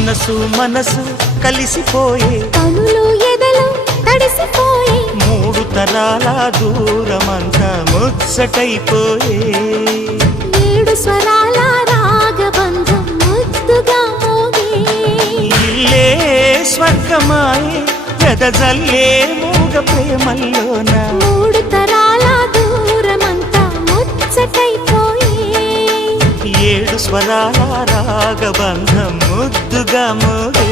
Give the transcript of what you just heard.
మనసు మనసు కలిసిపోయే కనులు ఎదలు తడిసిపోయే మూడు తరాల దూరమంతా ముచ్చటైపోయే ఏడు స్వరాల రాగబంధం ముద్దుగా మోగే ఇల్లే స్వర్గమాయే ఎదజల్లే మూగ ప్రేమల్లోన మూడు తరాల దూరమంతా ముచ్చటైపోయే ఏడు స్వరాల రాగబంధం ముద్దుగా మోగే